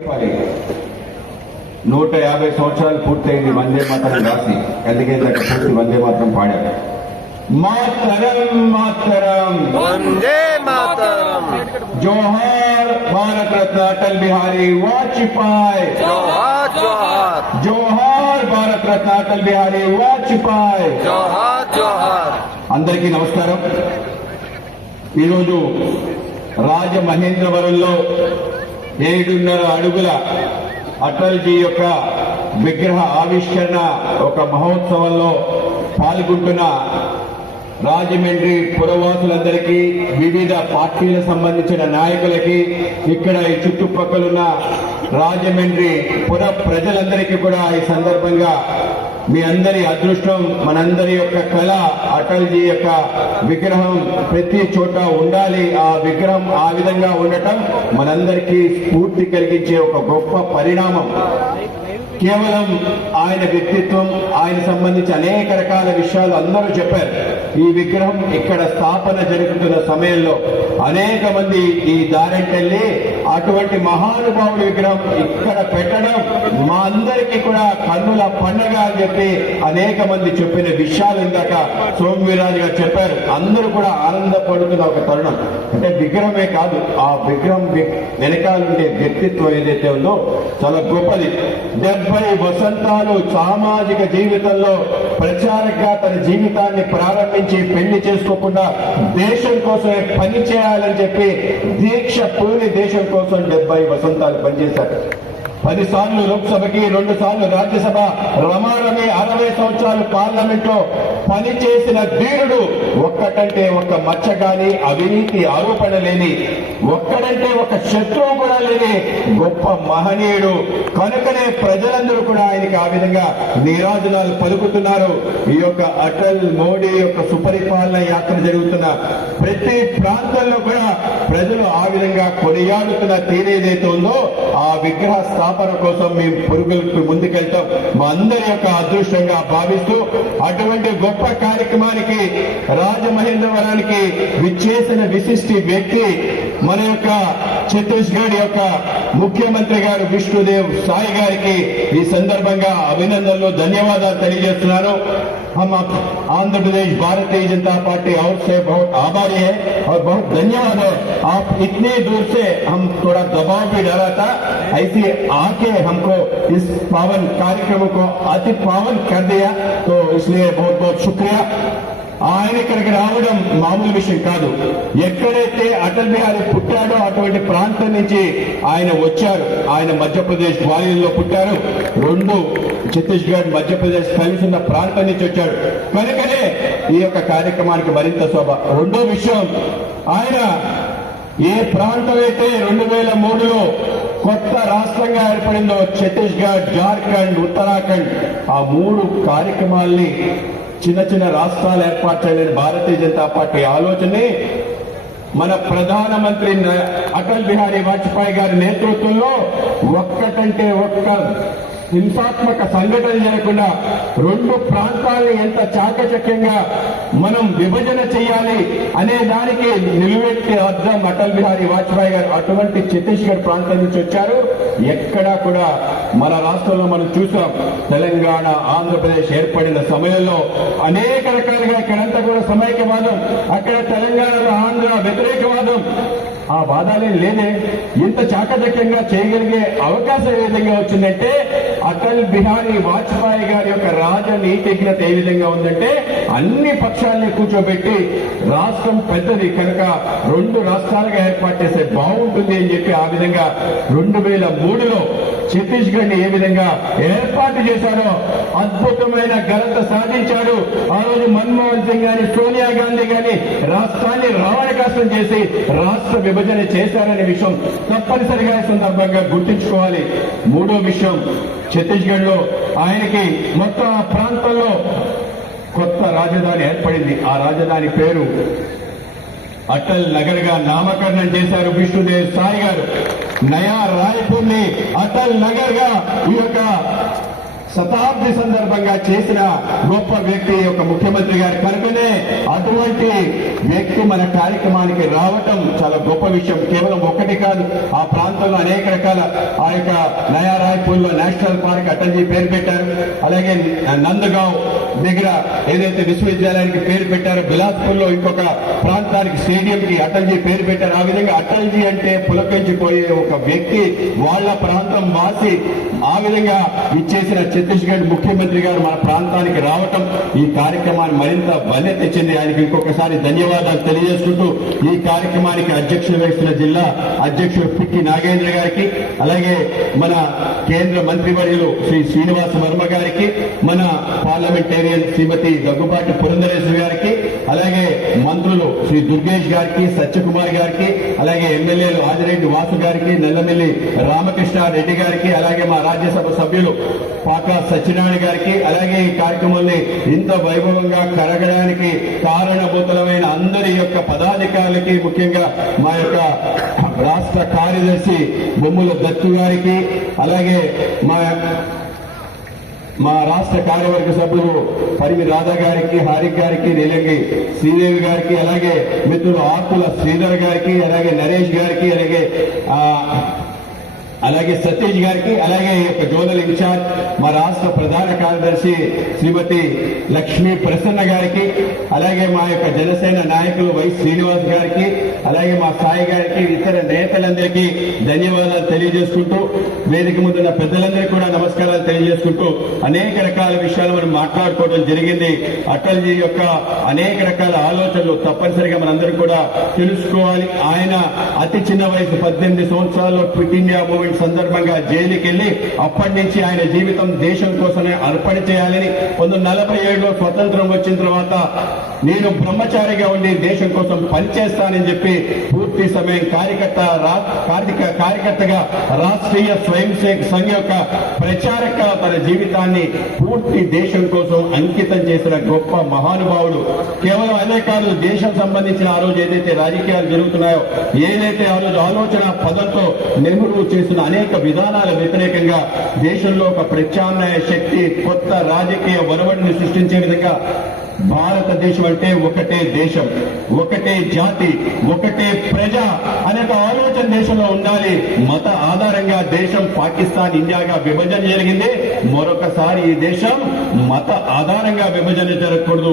150 సంవత్సరాలు పూర్తయింది వందే మాతరం రాసి, అందుకే పూర్తి వందే మాతరం పాడారు. మాతరం మాతరం వందే మాతరం, జోహార్ భారత రత్న అటల్ బిహారీ వాజ్పేయి, జోహార్ జోహార్, జోహార్ భారత రత్న అటల్ బిహారీ వాజ్పేయి, జోహార్ జోహార్. అందరికీ నమస్కారం. ఈరోజు రాజమహేంద్రవరంలో 7.5 అడుగుల అటల్జీ యొక్క విగ్రహ ఆవిష్కరణ ఒక మహోత్సవంలో పాల్గొంటున్న రాజమండ్రి పురవాసులందరికీ, వివిధ పార్టీలకు సంబంధించిన నాయకులకి, ఇక్కడ ఈ చుట్టుపక్కలున్న రాజమండ్రి పుర ప్రజలందరికీ కూడా ఈ సందర్భంగా మీ అందరి అదృష్టం, మనందరి యొక్క కళ అటల్జీ యొక్క విగ్రహం ప్రతి చోట ఉండాలి. ఆ విగ్రహం ఆ విధంగా ఉండటం మనందరికీ స్ఫూర్తి కలిగించే ఒక గొప్ప పరిణామం. కేవలం ఆయన వ్యక్తిత్వం, ఆయన సంబంధించి అనేక రకాల విషయాలు అందరూ చెప్పారు. ఈ విగ్రహం ఇక్కడ స్థాపన జరుగుతున్న సమయంలో అనేక మంది ఈ దారంటెళ్ళి అటువంటి మహానుభావుడి విగ్రహం ఇక్కడ పెట్టడం మా అందరికీ కూడా కన్నుల పండగ అని చెప్పి అనేక మంది చెప్పిన విషయాలు ఇందాక సోమవీరాజు గారు చెప్పారు. అందరూ కూడా ఆనందపడుతున్న ఒక తరుణం. అంటే విగ్రహమే కాదు, ఆ విగ్రహం వెనకాలండే వ్యక్తిత్వం ఏదైతే ఉందో చాలా గొప్పది. 70 వసంతాలు సామాజిక జీవితంలో ప్రచారంగా తన జీవితాన్ని ప్రారంభించి పెళ్లి చేసుకోకుండా దేశం కోసమే పని చేయాలని చెప్పి దీక్ష పూని దేశం కోసం 70 వసంతాలు పనిచేశారు. 10 సార్లు లోక్సభకి, 2 సార్లు రాజ్యసభ, రమారమి 60 సంవత్సరాలు పార్లమెంట్ లో పనిచేసిన ధీరుడు. ఒక్కటంటే ఒక్క మచ్చ గాని అవినీతి ఆరోపణ లేని, ఒక్కడంటే ఒక శత్రువు కూడా లేని గొప్ప మహనీయుడు. కనుకనే ప్రజలందరూ కూడా ఆయనకి ఆ విధంగా నీరాజనాలు పలుకుతున్నారు. ఈ యొక్క అటల్ మోడీ యొక్క సుపరిపాలన యాత్ర జరుగుతున్న ప్రతి ప్రాంతంలో కూడా ప్రజలు ఆ విధంగా కొనియాడుతున్న తీరేదైతే ఉందో ఆ విగ్రహ స్థాపన కోసం మేము పురుగులకు ముందుకెళ్తాం మా అందరి యొక్క అదృష్టంగా భావిస్తూ, అటువంటి గొప్ప కార్యక్రమానికి రాజమహేంద్రవరానికి విచ్చేసిన విశిష్ట వ్యక్తి మన యొక్క ఛత్తీస్గఢ్ యొక్క ముఖ్యమంత్రి గారు విష్ణుదేవ్ సాయి గారికి ఈ సందర్భంగా అభినందనలు, ధన్యవాదాలు తెలియజేస్తున్నాను. हम आंध्र प्रदेश भारतीय जनता पार्टी और से बहुत आभारी है और बहुत धन्यवाद है. आप इतने दूर से, हम थोड़ा दबाव भी डाला था, ऐसे आके हमको इस पावन कार्यक्रम को अति पावन कर दिया, तो इसलिए बहुत बहुत शुक्रिया. ఆయన ఇక్కడికి రావడం మామూలు విషయం కాదు. ఎక్కడైతే అటల్ బిహారీ పుట్టాడో అటువంటి ప్రాంతం నుంచి ఆయన వచ్చారు. ఆయన మధ్యప్రదేశ్ గ్వాలియర్లో పుట్టారు. 2 ఛత్తీస్గఢ్ మధ్యప్రదేశ్ కలిసి ఉన్న ప్రాంతం నుంచి వచ్చాడు. కనుకనే ఈ యొక్క కార్యక్రమానికి మరింత శోభ. రెండో విషయం, ఆయన ఏ ప్రాంతం అయితే 2003లో కొత్త రాష్ట్రంగా ఏర్పడిందో ఛత్తీస్గఢ్, జార్ఖండ్, ఉత్తరాఖండ్, ఆ 3 కార్యక్రమాల్ని చిన్న చిన్న రాష్ట్రాలు ఏర్పాటు చేయలేని భారతీయ జనతా పార్టీ ఆలోచనే మన ప్రధానమంత్రి అటల్ బిహారీ వాజ్పేయి గారి నేతృత్వంలో ఒక్కటంటే ఒక్క హింసాత్మక సంఘటన జరగకుండా 2 ప్రాంతాలను ఎంత చాకచక్యంగా మనం విభజన చేయాలి అనే దానికి నిలువెత్తి అర్థం అటల్ బిహారీ వాజ్పేయి గారు. అటువంటి ఛత్తీస్గఢ్ ప్రాంతం నుంచి వచ్చారు. ఎక్కడా కూడా మన రాష్ట్రంలో మనం చూసాం, తెలంగాణ, ఆంధ్రప్రదేశ్ ఏర్పడిన సమయంలో అనేక రకాలుగా ఇక్కడంతా కూడా సమైక్యవాదం, అక్కడ తెలంగాణలో ఆంధ్ర వ్యతిరేకవాదం. ఆ వాదాలే లేదే. ఇంత చాకచక్యంగా చేయగలిగే అవకాశం ఏ విధంగా వచ్చిందంటే అటల్ బిహారీ వాజ్పేయి గారి యొక్క రాజనీతిజ్ఞత ఏ విధంగా ఉందంటే అన్ని పక్షాలని కూర్చోబెట్టి రాష్ట్రం పెద్దది కనుక 2 రాష్ట్రాలుగా ఏర్పాటు చేస్తే బాగుంటుంది అని చెప్పి ఆ విధంగా 2003లో ఛత్తీస్గఢ్ ని ఏ విధంగా ఏర్పాటు చేశారో అద్భుతమైన ఘనత సాధించాడు. ఆ రోజు మన్మోహన్ సింగ్ గాని, సోనియా గాంధీ గాని రాష్ట్రాన్ని రావణకాశం చేసి రాష్ట్ర విభజన చేశారనే విషయం తప్పనిసరిగా ఈ సందర్భంగా గుర్తుంచుకోవాలి. 3వ విషయం, ఛత్తీస్గఢ్ లో ఆయనకి మొత్తం ఆ ప్రాంతంలో కొత్త రాజధాని ఏర్పడింది. ఆ రాజధాని పేరు అటల్ నగర్ గా నామకరణం చేశారు విష్ణుదేవ్ సాయి గారు. నయా రాయ్పూర్ ని అటల్ నగర్ గా ఈ యొక్క శతాబ్ది సందర్భంగా చేసిన గొప్ప వ్యక్తి ఒక ముఖ్యమంత్రి గారు కనుకనే అటువంటి వ్యక్తి మన కార్యక్రమానికి రావటం చాలా గొప్ప విషయం. కేవలం ఒకటి కాదు, ఆ ప్రాంతంలో అనేక రకాల ఆ యొక్క నయా రాయ్పూర్ లో నేషనల్ పార్క్ అటల్జీ పేరు పెట్టారు. అలాగే నందగావ్ దగ్గర ఏదైతే విశ్వవిద్యాలయానికి పేరు పెట్టారో, బిలాస్పూర్ లో ఇంకొక ప్రాంతానికి స్టేడియం కి అటల్జీ పేరు పెట్టారు. ఆ విధంగా అటల్జీ అంటే పులకించిపోయే ఒక వ్యక్తి, వాళ్ళ ప్రాంతం వాసి. ఆ విధంగా ఇచ్చేసిన ఛత్తీస్గఢ్ ముఖ్యమంత్రి గారు మన ప్రాంతానికి రావటం ఈ కార్యక్రమాన్ని మరింత బల్యం తెచ్చింది. ఆయనకి ఇంకొకసారి ధన్యవాదాలు తెలియజేసుకుంటూ ఈ కార్యక్రమానికి అధ్యక్షత వహిస్తున్న జిల్లా అధ్యక్షుడు పిక్కి నాగేంద్ర గారికి, అలాగే మన కేంద్ర మంత్రివర్యులు శ్రీ శ్రీనివాస వర్మ గారికి, మన పార్లమెంటేరియన్ శ్రీమతి దగ్గుబాటి పురంధరేశ్వరి గారికి, అలాగే మంత్రులు శ్రీ దుర్గేష్ గారికి, సత్యకుమార్ గారికి, అలాగే ఎమ్మెల్యేలు ఆదిరెడ్డి వాసు గారికి, నల్లమిల్లి రామకృష్ణారెడ్డి గారికి, అలాగే మా రాజ్యసభ సభ్యులు పాక సత్యనారాయణ గారికి, అలాగే ఈ కార్యక్రమాన్ని ఇంత వైభవంగా కరగడానికి కారణభూతులమైన అందరి యొక్క పదాధికారులకి, ముఖ్యంగా మా యొక్క రాష్ట్ర కార్యదర్శి బొమ్ముల దత్తు గారికి, అలాగే మా రాష్ట్ర కార్యవర్గ సభ్యులు పరిమి రాధా గారికి, హారిక్ గారికి, నీలంగి శ్రీదేవి గారికి, అలాగే మిత్రులు ఆకుల శ్రీధర్ గారికి, అలాగే నరేష్ గారికి, అలాగే సతీష్ గారికి, అలాగే ఈ యొక్క జోనల్ ఇన్ఛార్జ్ మా రాష్ట్ర ప్రధాన కార్యదర్శి శ్రీమతి లక్ష్మీ ప్రసన్న గారికి, అలాగే మా యొక్క జనసేన నాయకులు వై శ్రీనివాస్ గారికి, అలాగే మా సాయి గారికి, ఇతర నేతలందరికీ ధన్యవాదాలు తెలియజేసుకుంటూ, వేదిక ముందున్న పెద్దలందరికీ కూడా నమస్కారాలు తెలియజేసుకుంటూ, అనేక రకాల విషయాలు మనం మాట్లాడుకోవడం జరిగింది. అటల్జీ యొక్క అనేక రకాల ఆలోచనలు తప్పనిసరిగా మనందరూ కూడా తెలుసుకోవాలి. ఆయన అతి చిన్న వయసు 18 సంవత్సరాల్లో క్విట్ ఇండియా మూవ్మెంట్ సందర్భంగా జైలుకి వెళ్లి అప్పటి నుంచి ఆయన జీవితం దేశం కోసమే అర్పణ చేయాలని 1947లో స్వతంత్రం వచ్చిన తర్వాత నేను బ్రహ్మచారిగా ఉండి దేశం కోసం పనిచేస్తానని చెప్పి పూర్తి సమయం కార్యకర్తగా రాష్ట్రీయ స్వయం సేవక్ సంఘ్ యొక్క ప్రచారక తన జీవితాన్ని పూర్తి దేశం కోసం అంకితం చేసిన గొప్ప మహానుభావుడు. కేవలం అదే కాదు, దేశం సంబంధించిన ఆ రోజు ఏదైతే రాజకీయాలు జరుగుతున్నాయో, ఏదైతే ఆ రోజు ఆలోచన పదంతో నెహ్రూ చేసిన అనేక విధానాల వ్యతిరేకంగా దేశంలో ఒక ప్రత్యామ్నాయ శక్తి, కొత్త రాజకీయ ఒరవడిని సృష్టించే విధంగా భారతదేశం అంటే ఒకటే దేశం, ఒకటే జాతి, ఒకటే ప్రజ అనే ఆలోచన దేశంలో ఉండాలి. మత ఆధారంగా దేశం పాకిస్తాన్ ఇండియాగా విభజన జరిగింది. మరొకసారి ఈ దేశం మత ఆధారంగా విభజన జరగకూడదు.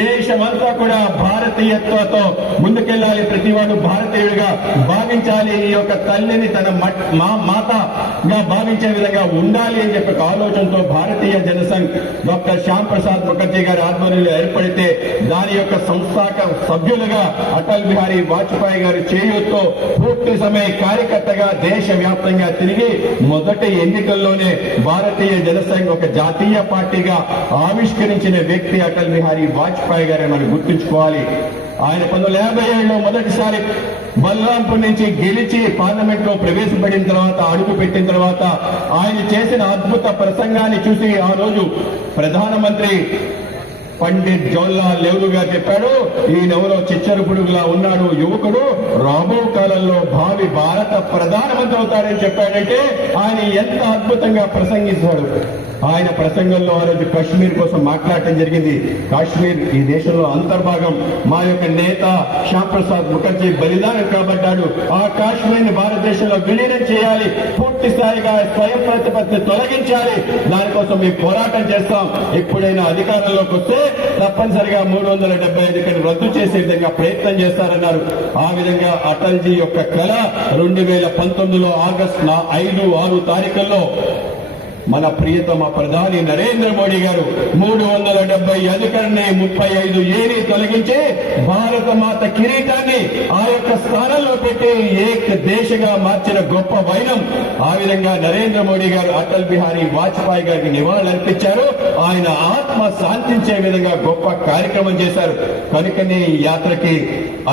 దేశమంతా కూడా భారతీయత్వంతో ముందుకెళ్లాలి. ప్రతివాడు భారతీయుడిగా భావించాలి. ఈ యొక్క తల్లిని తన మాతగా భావించే విధంగా ఉండాలి అని చెప్పి ఆలోచనతో భారతీయ జనసంఘ్ డాక్టర్ శ్యామ్ ప్రసాద్ ముఖర్జీ గారి ఆధ్వర్యంలో ఏర్పడితే దాని యొక్క సంస్థాక సభ్యులుగా అటల్ బిహారీ వాజ్పేయి గారి చేయూతో పూర్తి సమయ కార్యకర్తగా దేశవ్యాప్తంగా తిరిగి మొదటి ఎన్నికల్లోనే భారతీయ జనసంఘ్ ఒక జాతీయ పార్టీగా ఆవిష్కరించిన వ్యక్తి అటల్ బిహారీ వాజ్పేయి గారే మనం గుర్తుంచుకోవాలి. ఆయన 1957లో మొదటిసారి బలరాంపూర్ నుంచి గెలిచి పార్లమెంట్ లో ప్రవేశపెట్టిన తర్వాత, అడుగు పెట్టిన తర్వాత ఆయన చేసిన అద్భుత ప్రసంగాన్ని చూసి ఆ రోజు ప్రధానమంత్రి పండిట్ జవహర్లాల్ నెహ్రూ గారు చెప్పాడు, ఈయనెవరో చిచ్చరు పురుగులా ఉన్నాడు యువకుడు, రాబో కాలంలో భావి భారత ప్రధానమంత్రి అవుతాడని చెప్పాడంటే ఆయన ఎంత అద్భుతంగా ప్రసంగిస్తాడు. ఆయన ప్రసంగంలో ఆ రోజు కాశ్మీర్ కోసం మాట్లాడటం జరిగింది. కాశ్మీర్ ఈ దేశంలో అంతర్భాగం. మా యొక్క నేత శ్యామ్ ప్రసాద్ ముఖర్జీ బలిదానం కాబట్టాడు. ఆ కాశ్మీర్ ని భారతదేశంలో విలీనం చేయాలి, పూర్తి స్థాయిగా స్వయం ప్రతిపత్తిని తొలగించాలి. దానికోసం మేము పోరాటం చేస్తాం. ఎప్పుడైనా అధికారంలోకి వస్తే తప్పనిసరిగా 375 కని రద్దు చేసే విధంగా ప్రయత్నం చేస్తారన్నారు. ఆ విధంగా అటల్జీ యొక్క కళ 2019లో ఆగస్టు 5, 6 తారీఖుల్లో మన ప్రియతమ ప్రధాని నరేంద్ర మోడీ గారు 370 అధికారాన్ని 35 ఏని తొలగించి భారత మాత కిరీటాన్ని ఆ యొక్క స్థానంలో పెట్టి ఏక దేశగా మార్చిన గొప్ప వైనం. ఆ విధంగా నరేంద్ర మోడీ గారు అటల్ బిహారీ వాజ్పేయి గారికి నివాళులర్పించారు. ఆయన ఆత్మ శాంతించే విధంగా గొప్ప కార్యక్రమం చేశారు. కనుకనే ఈ యాత్రకి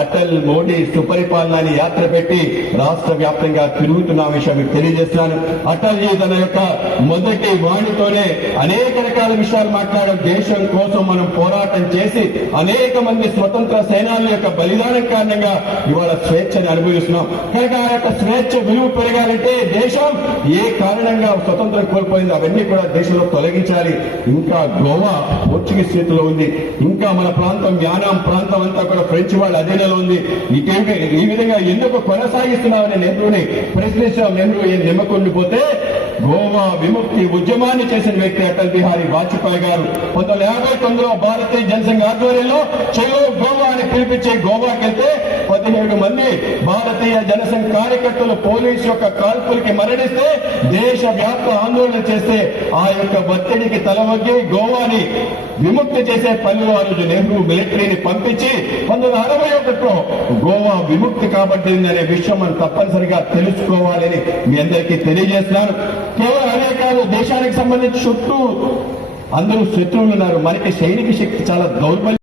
అటల్ మోడీ సుపరిపాలన యాత్ర పెట్టి రాష్ట్ర వ్యాప్తంగా తిరుగుతున్న విషయం మీకు తెలియజేస్తున్నాను. అటల్ జీ తన యొక్క మొదటి వాణితోనే అనేక రకాల విషయాలు మాట్లాడడం, దేశం కోసం మనం పోరాటం చేసి అనేక మంది స్వతంత్ర సేనానుల యొక్క బలిదానం కారణంగా ఇవాళ స్వేచ్ఛని అనుభవిస్తున్నాం. కనుక ఆ యొక్క స్వేచ్ఛ విలువ పెరగాలంటే దేశం ఏ కారణంగా స్వతంత్రం కోల్పోయింది అవన్నీ కూడా దేశంలో తొలగించాలి. ఇంకా గోవా పోర్చుగీస్ చేతిలో ఉంది, ఇంకా మన ప్రాంతం యానాం ప్రాంతం అంతా కూడా ఫ్రెంచ్ వాళ్ళ అధీనంలో ఉంది. ఈ విధంగా ఎందుకు కొనసాగిస్తున్నామని నెహ్రూని ప్రశ్నించాం. నెహ్రూ నిమ్మకుండిపోతే గోవా విముక్తి ఉద్యమాన్ని చేసిన వ్యక్తి అటల్ బిహారీ వాజ్పేయి గారు 1959లో భారతీయ జనసంఘ ఆధ్వర్యంలో చెలో గోవా అని పిలిపించి గోవాకి వెళ్తే 17 మంది భారతీయ జనసంఘ కార్యకర్తలు పోలీసు యొక్క కాల్పులకి మరణిస్తే దేశవ్యాప్త ఆందోళన చేస్తే ఆ యొక్క ఒత్తిడికి తలవగ్గి గోవాని విముక్తి చేసే పనిలో ఆ రోజు నెహ్రూ మిలిటరీని పంపించి 1961లో గోవా విముక్తి కాబట్టింది అనే విషయం మనం తప్పనిసరిగా తెలుసుకోవాలని మీ అందరికీ తెలియజేస్తున్నాను. కేవలం అదే కాదు, దేశానికి సంబంధించి చుట్టూ అందరూ శత్రువులు ఉన్నారు. మనకి సైనిక శక్తి చాలా దౌర్బల్యం.